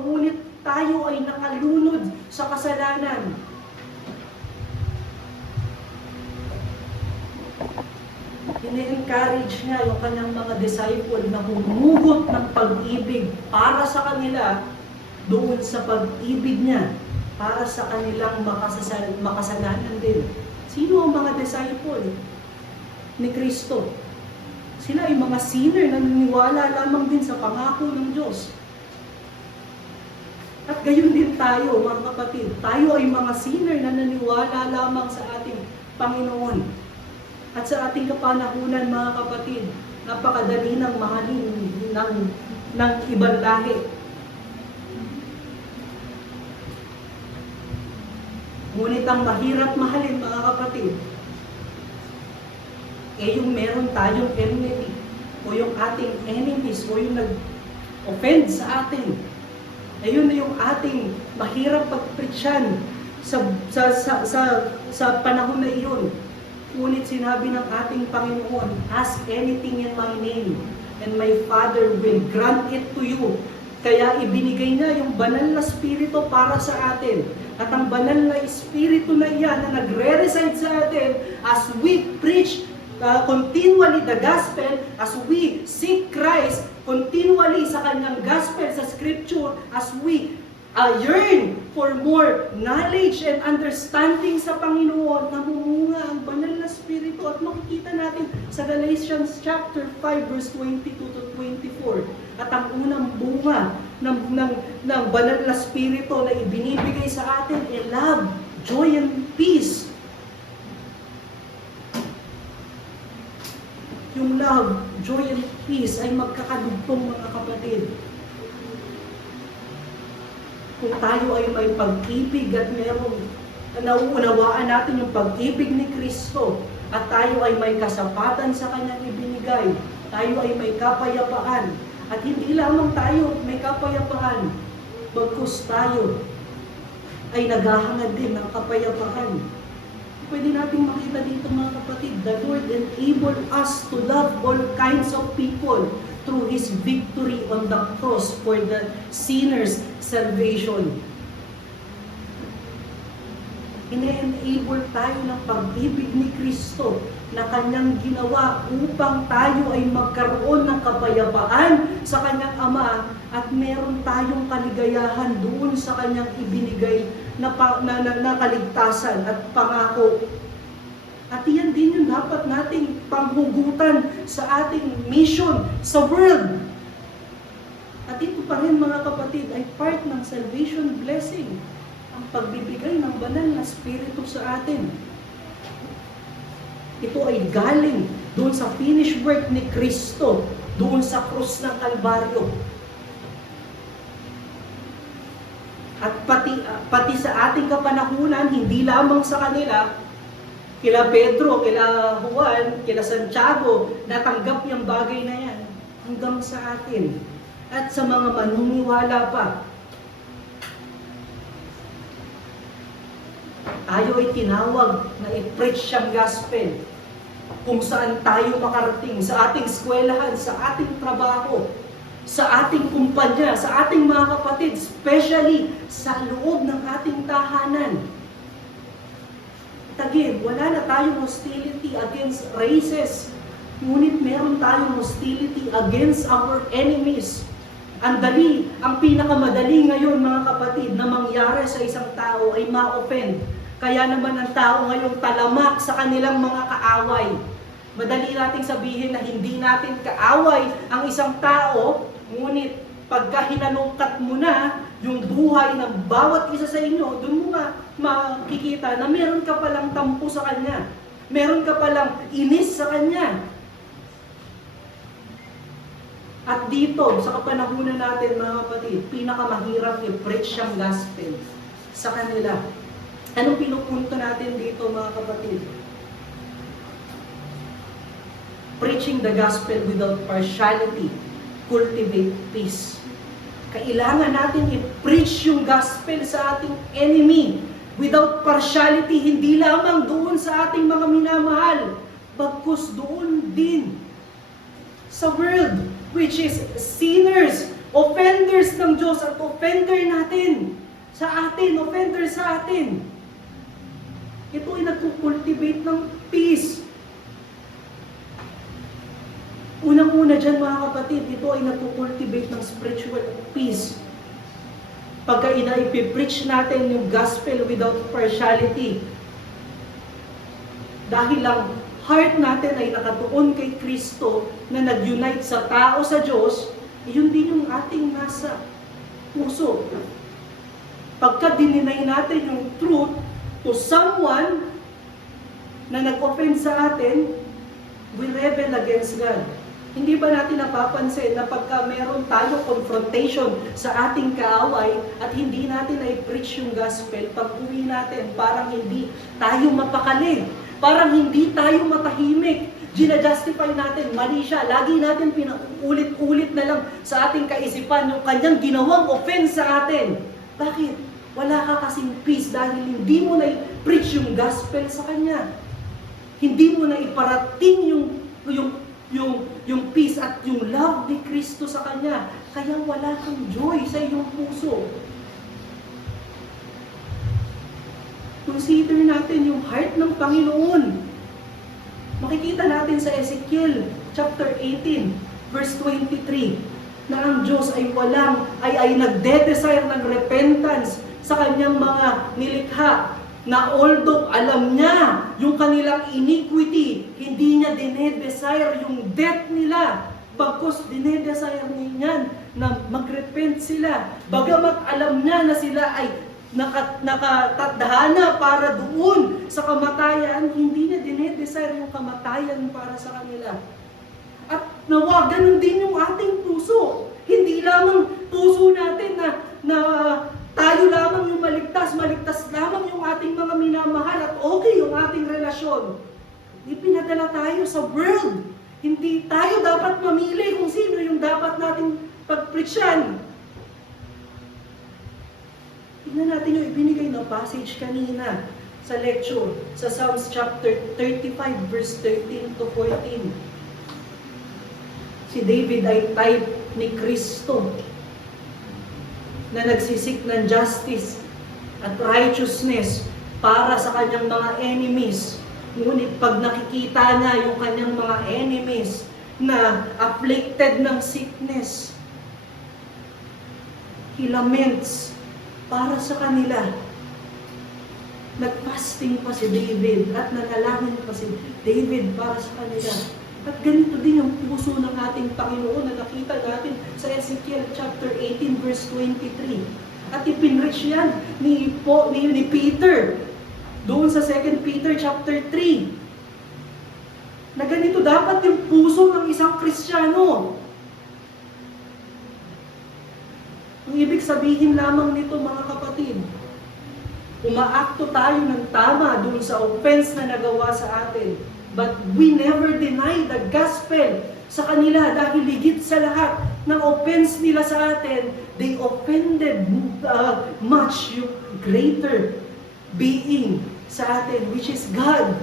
ngunit tayo ay nakalunod sa kasalanan. Ini-encourage niya yung kanyang mga disciple na humugot ng pag-ibig para sa kanila doon sa pag-ibig niya para sa kanilang makasalanan din. Sino ang mga disciple ni Kristo? Sila ay mga sinner na naniniwala lamang din sa pangako ng Diyos. At gayon din tayo, mga kapatid. Tayo ay mga sinner na naniniwala lamang sa ating Panginoon. At sa ating kapanahunan, mga kapatid, napakadali ng mahalin ng ibang lahi. Ngunit ang mahirap mahalin, mga kapatid, yung meron tayong enmity, o yung ating enemies, o yung nag-offend sa atin. Ayun na yung ating mahirap pagpretyan sa panahon na iyon. Ngunit sinabi ng ating Panginoon, ask anything in my name, and my Father will grant it to you. Kaya ibinigay niya yung banal na Espiritu para sa atin. At ang banal na Espiritu na iyan na nagre-reside sa atin as we preach continually the gospel, as we seek Christ continually sa kanyang gospel, sa scripture, as we yearn for more knowledge and understanding sa Panginoon, namumunga ang banal na Espiritu. At makikita natin sa Galatians chapter 5 verse 22 to 24. At ang unang bunga ng banal na Espiritu na ibinibigay sa atin ay love, joy, and peace. Yung love, joy, and peace ay magkakadugtong, mga kapatid. Kung tayo ay may pag-ibig at merong nauunawaan natin yung pag-ibig ni Kristo at tayo ay may kasapatan sa kanyang ibinigay, tayo ay may kapayapaan. At hindi lamang tayo may kapayapaan, bagkus tayo ay naghahangad din ng kapayapaan. Pwede nating makita dito, mga kapatid, the Lord enabled us to love all kinds of people through His victory on the cross for the sinner's salvation. Ine-enable tayo ng pag-ibig ni Kristo na kanyang ginawa upang tayo ay magkaroon ng kapayapaan sa kanyang Ama at meron tayong kaligayahan doon sa kanyang ibinigay na kaligtasan at pangako. At iyan din yung dapat nating panghugutan sa ating mission sa world. At ito pa rin, mga kapatid, ay part ng salvation blessing, ang pagbibigay ng banal na Espiritu sa atin. Ito ay galing doon sa finished work ni Kristo, doon sa krus ng Kalbaryo. At pati sa ating kapanahunan, hindi lamang sa kanila, kila Pedro, kila Juan, kila Santiago, natanggap yung bagay na yan hanggang sa atin. At sa mga manuniwala pa, tayo ay tinawag na i-preach siyang gospel kung saan tayo makarating, sa ating eskwelahan, sa ating trabaho, sa ating kumpanya, sa ating mga kapatid, especially sa loob ng ating tahanan. At again, wala na tayong hostility against races, ngunit meron tayong hostility against our enemies. Ang pinakamadali ngayon, mga kapatid, na mangyari sa isang tao ay ma-offend. Kaya naman ang tao ngayon talamak sa kanilang mga kaaway. Madali nating sabihin na hindi natin kaaway ang isang tao, ngunit pagka hinanungkat mo na yung buhay ng bawat isa sa inyo, doon mo makikita na meron ka palang tampo sa kanya. Meron ka palang inis sa kanya. At dito, sa kapanahunan natin, mga kapatid, pinakamahirap i-preach siyang gospel sa kanila. Anong pinupunto natin dito, mga kapatid? Preaching the gospel without partiality, cultivate peace. Kailangan natin i-preach yung gospel sa ating enemy without partiality, hindi lamang doon sa ating mga minamahal, bagkus doon din sa world, which is sinners Offenders ng Diyos at offender natin. Offender sa atin. Ito ay nagkukultivate ng peace. Unang-una dyan mga kapatid, ito ay nagkukultivate ng spiritual peace. Pagka ina-preach natin yung gospel without partiality, dahil lang heart natin ay nakatuon kay Kristo na nag-unite sa tao sa Diyos, yun din yung ating nasa puso. Pagka dininay natin yung truth to someone na nag-offend sa atin, we rebel against God. Hindi ba natin napapansin na pagka meron tayo confrontation sa ating kaaway at hindi natin i-preach yung gospel, pag uwi natin, parang hindi tayo mapakali. Parang hindi tayo matahimik. Gina-justify natin, mali siya. Lagi natin pinaulit-ulit na lang sa ating kaisipan yung kanyang ginawang offense sa atin. Bakit? Wala ka kasing peace dahil hindi mo na i-preach yung gospel sa kanya. Hindi mo na iparating yung peace at yung love ni Kristo sa kanya. Kaya wala kang joy sa iyong puso. Consider natin yung heart ng Panginoon. Makikita natin sa Ezekiel chapter 18, verse 23, na ang Diyos ay nagde-desire ng repentance sa kanyang mga nilikha, na although alam niya yung kanilang iniquity, hindi niya dinedesire yung death nila. Bagkus dinedesire niya na magrepent sila. Bagamat alam niya na sila ay nakatadhana para doon sa kamatayan, hindi niya dinedesire yung kamatayan para sa kanila. At nawa, ganun din yung ating puso. Hindi lamang puso natin na tayo lamang yung maligtas lamang yung ating mga minamahal at okay yung ating relasyon. Ipinadala tayo sa world. Hindi tayo dapat mamili kung sino yung dapat nating pagpreachan. Tingnan natin yung ibinigay na passage kanina sa lecture, sa Psalms chapter 35, verse 13 to 14. Si David ay type ni Kristo na nagsisik ng justice at righteousness para sa kanyang mga enemies. Ngunit pag nakikita niya yung kanyang mga enemies na afflicted ng sickness, he laments para sa kanila. Nag-fasting pa si David at nanalangin pa si David para sa kanila. At ganito din yung puso ng ating Panginoon na nakita natin sa Ezekiel chapter 18 verse 23. At ipinreach yan ni Peter doon sa 2 Peter chapter 3. Na ganito dapat yung puso ng isang Kristiyano. Ang ibig sabihin lamang nito mga kapatid, umaakto tayo ng tama doon sa offense na nagawa sa atin. But we never deny the gospel sa kanila dahil higit sa lahat ng offense nila sa atin, they offended much yung greater being sa atin, which is God.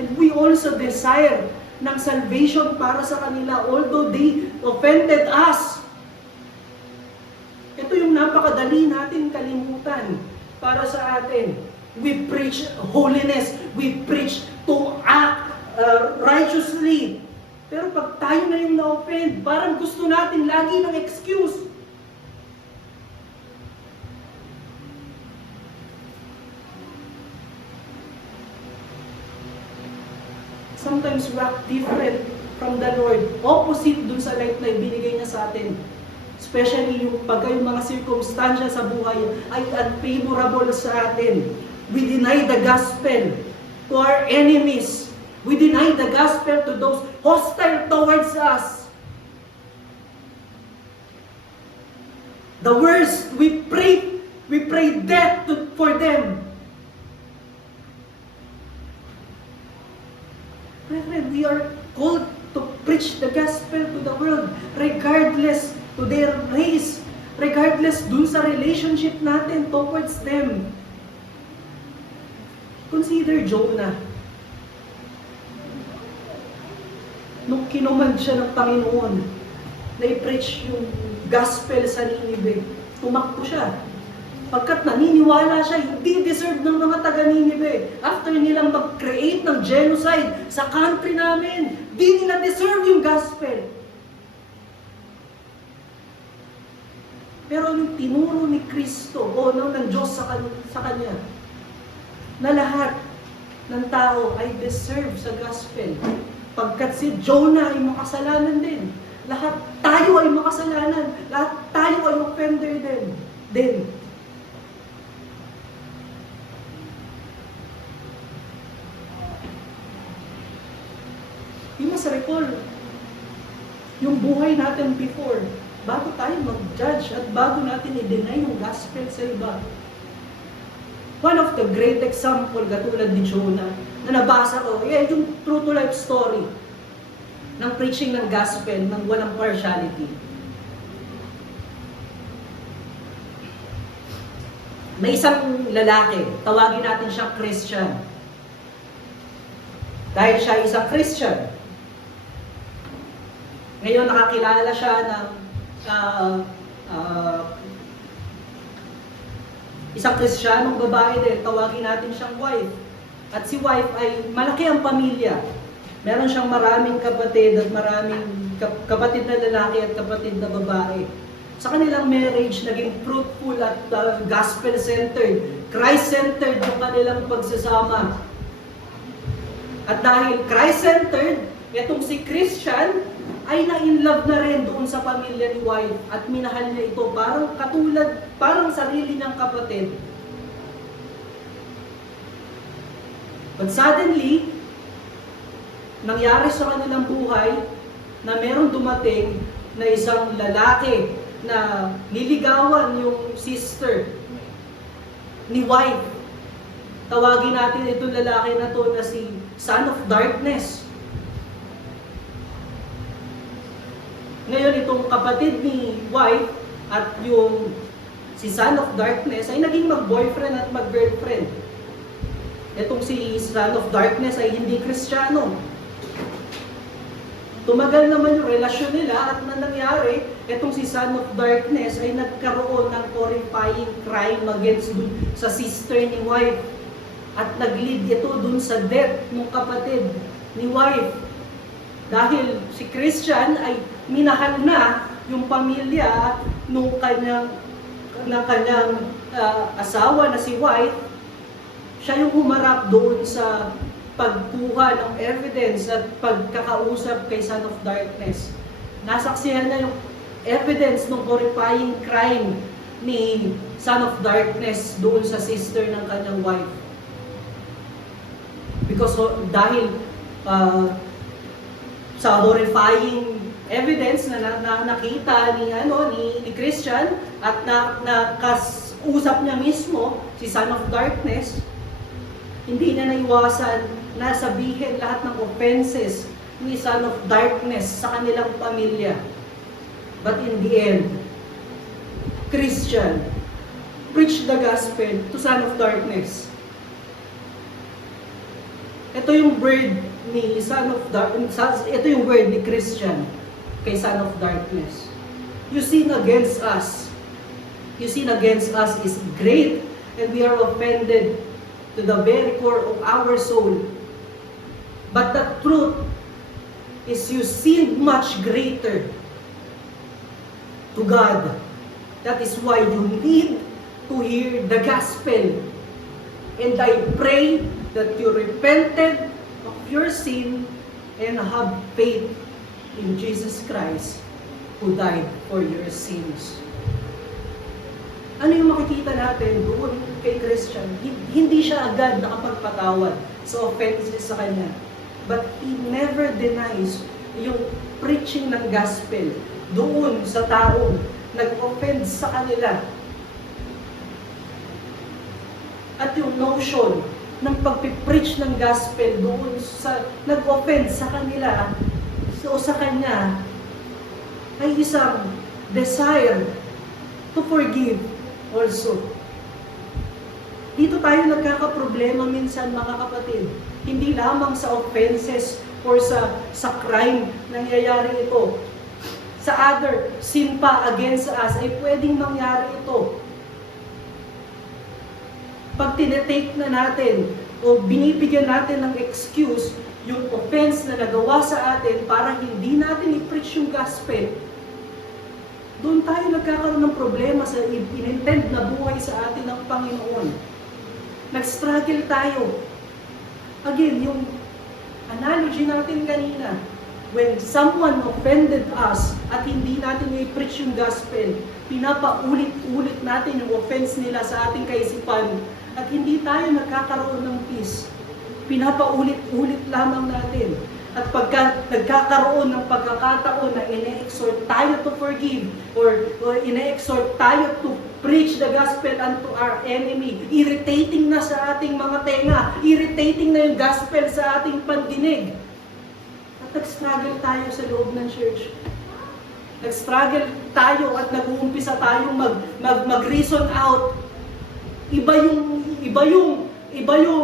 And we also desire ng salvation para sa kanila, although they offended us. Ito yung napakadali natin kalimutan para sa atin. We preach holiness. We preach to act righteously. Pero pag tayo na yung na-offend, parang gusto natin lagi ng excuse. Sometimes we act different from the Lord. Opposite dun sa life na ibinigay niya sa atin. Especially yung pagka yung mga circumstansya sa buhay ay unfavorable sa atin. We deny the gospel to our enemies. We deny the gospel to those hostile towards us. The worst, we pray death for them. Brethren, we are called to preach the gospel to the world, regardless to their race, regardless dun sa relationship natin towards them. Consider Jonah. Nung kinuman siya ng Panginoon, na i-preach yung gospel sa Ninive. Tumakbo siya. Pagkat naniniwala siya, hindi deserve ng mga taga-Ninive. After nilang mag-create ng genocide sa country namin, di nila deserve yung gospel. Pero yung tinuro ni Kristo, o ng Diyos sa kanya, na lahat ng tao ay deserve sa gospel. Pagkat si Jonah ay makasalanan din. Lahat tayo ay makasalanan. Lahat tayo ay offender din. You must recall yung buhay natin before, bago tayo mag-judge at bago natin i-deny yung gospel sa iba. One of the great example, katulad ni Jonah, na nabasa ko, yung true to life story ng preaching ng gospel ng walang partiality. May isang lalaki, tawagin natin siyang Christian. Dahil siya isang Christian, ngayon nakakilala siya ng isang Kristiyanong babae din, tawagin natin siyang wife. At si wife ay malaki ang pamilya. Meron siyang maraming kapatid at maraming kapatid na lalaki at kapatid na babae. Sa kanilang marriage, naging fruitful at gospel-centered, Christ-centered yung kanilang pagsasama. At dahil Christ-centered, itong si Christian ay na-inlove na rin doon sa pamilya ni wife at minahal niya ito parang sarili niyang kapatid. But suddenly, nangyari sa kanilang buhay na merong dumating na isang lalaki na niligawan yung sister ni wife. Tawagin natin itong lalaki na to na si Son of Darkness. Ngayon, itong kapatid ni wife at yung si Son of Darkness ay naging mag-boyfriend at mag-girlfriend. Itong si Son of Darkness ay hindi Kristiyano. Tumagal naman yung relasyon nila at na nangyari, itong si Son of Darkness ay nagkaroon ng horrifying crime against sa sister ni wife. At nag-lead ito dun sa death ng kapatid ni wife. Dahil si Christian ay minahal na yung pamilya ng kanyang asawa na si wife, siya yung humarap doon sa pagkuha ng evidence at pagkakausap kay Son of Darkness. Nasaksihan niya yung evidence ng horrifying crime ni Son of Darkness doon sa sister ng kanyang wife. Because dahil sa horrifying evidence na nakita ni Christian at nakausap niya mismo si Son of Darkness, hindi na naiwasan na sabihin lahat ng offenses ni Son of Darkness sa kanilang pamilya. But in the end, Christian preached the gospel to Son of Darkness. Ito yung word ni Son of Darkness, ito yung word ni Christian kay Son of Darkness. You sin against us. You sin against us is great, and we are offended to the very core of our soul. But the truth is you sin much greater to God. That is why you need to hear the gospel. And I pray that you repented of your sin and have faith in Jesus Christ who died for your sins. Ano yung makikita natin doon kay Christian? Hindi siya agad nakapagpatawad sa offenses sa kanya. But he never denies yung preaching ng gospel doon sa taong nag-offend sa kanila. At yung notion ng pagpipreach ng gospel doon sa nag-offend sa kanila o sa kanya ay isang desire to forgive also. Dito tayo nagkakaproblema minsan, mga kapatid. Hindi lamang sa offenses or sa crime nangyayari ito sa other, sin pa against us, ay pwedeng mangyari ito. Pag tinetake na natin o binibigyan natin ng excuse yung offense na nagawa sa atin para hindi natin i-preach yung gospel, doon tayo nagkakaroon ng problema sa inintend na buhay sa atin ng Panginoon. Nag-struggle tayo. Again, yung analogy natin kanina, when someone offended us at hindi natin i-preach yung gospel, pinapaulit-ulit natin yung offense nila sa ating kaisipan at hindi tayo nagkakaroon ng peace. Pinapaulit-ulit lamang natin. At pagka nagkakaroon ng pagkakataon na ine-exhort tayo to forgive or ine-exhort tayo to preach the gospel unto our enemy, irritating na sa ating mga tenga, irritating na yung gospel sa ating pandinig. At nag-struggle tayo sa loob ng church. Nag-struggle tayo at nag-uumpisa tayong mag-reason out. Iba yung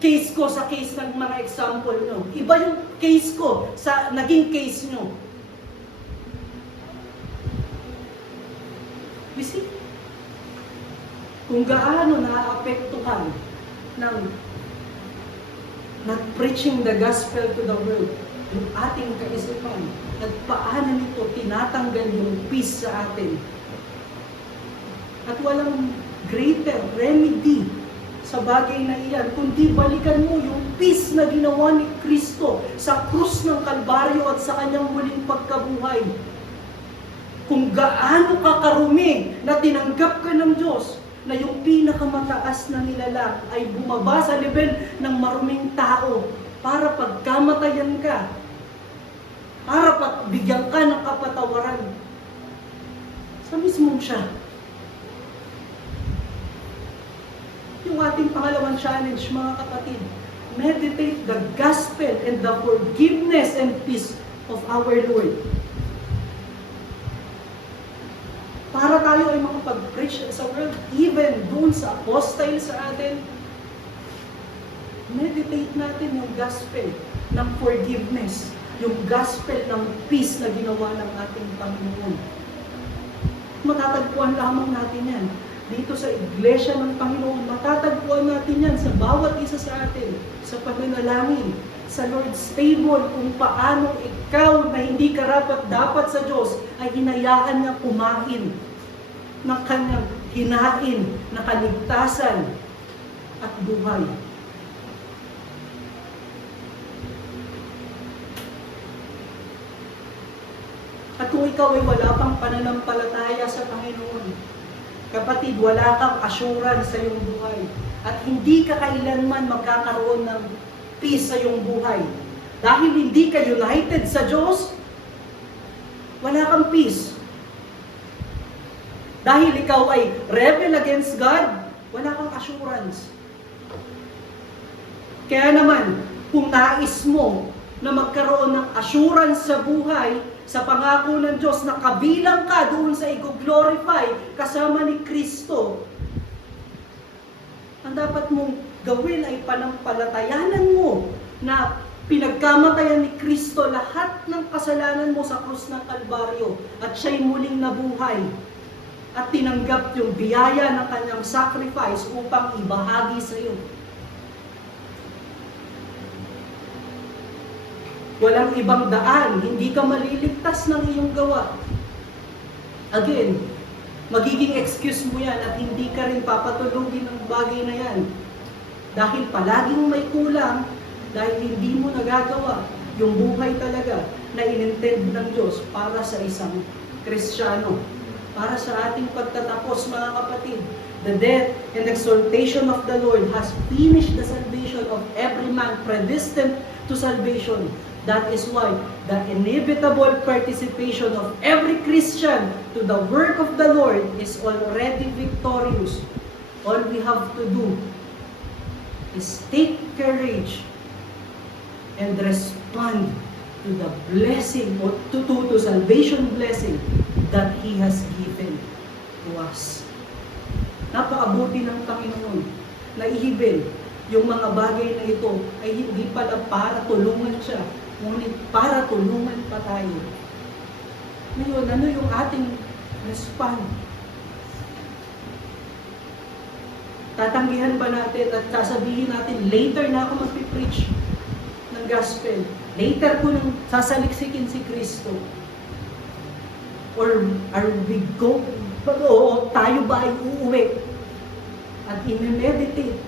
case ko sa case ng mga example nyo. Iba yung case ko sa naging case nyo. You see? Kung gaano naapektuhan ng not preaching the gospel to the world, yung ating kaisipan, at paano nito tinatanggal yung peace sa atin. At walang greater remedy sa bagay na iyan, kundi balikan mo yung peace na ginawa ni Kristo sa krus ng Kalbaryo at sa kanyang muling pagkabuhay. Kung gaano ka karumi na tinanggap ka ng Diyos, na yung pinakamataas na nilalang ay bumaba sa level ng maruming tao para pagkamatayan ka, para pagbigyan ka ng kapatawaran sa mismong siya. Yung ating pangalawang challenge, mga kapatid, meditate the gospel and the forgiveness and peace of our Lord. Para tayo ay makapag-preach sa world, even doon sa hostile sa atin, meditate natin yung gospel ng forgiveness, yung gospel ng peace na ginawa ng ating Panginoon. Matatagpuan lamang natin yan dito sa Iglesia ng Panginoon. Matatagpuan natin yan sa bawat isa sa atin, sa pananalangin, sa Lord's table, kung paano ikaw na hindi karapat-dapat sa Diyos ay hinayaan niya kumain ng kanyang hinain na kaligtasan at buhay. At kung ikaw ay wala pang pananampalataya sa Panginoon, kapatid, wala kang assurance sa iyong buhay. At hindi ka kailanman magkakaroon ng peace sa iyong buhay. Dahil hindi ka united sa Diyos, wala kang peace. Dahil ikaw ay rebel against God, wala kang assurance. Kaya naman, kung nais mo na magkaroon ng assurance sa buhay, sa pangako ng Diyos na kabilang ka doon sa i-glorify kasama ni Kristo, ang dapat mong gawin ay panampalatayanan mo na pinagkamatayan ni Kristo lahat ng kasalanan mo sa krus ng Kalbaryo at siya'y muling nabuhay at tinanggap yung biyaya ng kanyang sacrifice upang ibahagi sa iyo. Walang ibang daan, hindi ka maliligtas ng iyong gawa. Again, magiging excuse mo yan at hindi ka rin papatulugin ng bagay na yan. Dahil palaging may kulang, dahil hindi mo nagagawa yung buhay talaga na inintend ng Diyos para sa isang Kristiyano. Para sa ating pagtatapos, mga kapatid, the death and exaltation of the Lord has finished the salvation of every man predestined to salvation. That is why the inevitable participation of every Christian to the work of the Lord is already victorious. All we have to do is take courage and respond to the blessing or to salvation blessing that He has given to us. Napakabuti ng Panginoon na ihibin yung mga bagay na ito ay hindi pala para tulungan siya, ngunit para tulungan pa tayo. Ngayon, ano yung ating respond? Tatanggihan ba natin at sasabihin natin, later na ako mag-preach ng gospel. Later ko nang sasaliksikin si Kristo. Or are we go, o tayo ba ay uuwi at i-meditate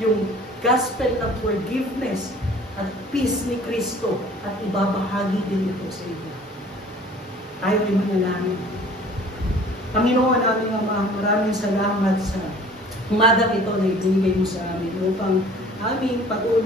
yung gospel ng forgiveness at peace ni Kristo at ibabahagi din ito sa inyo. Tayo rin manalangin. Panginoon namin Ama, maraming salamat sa umagang ito na ibinigay mo sa amin upang aming patuloy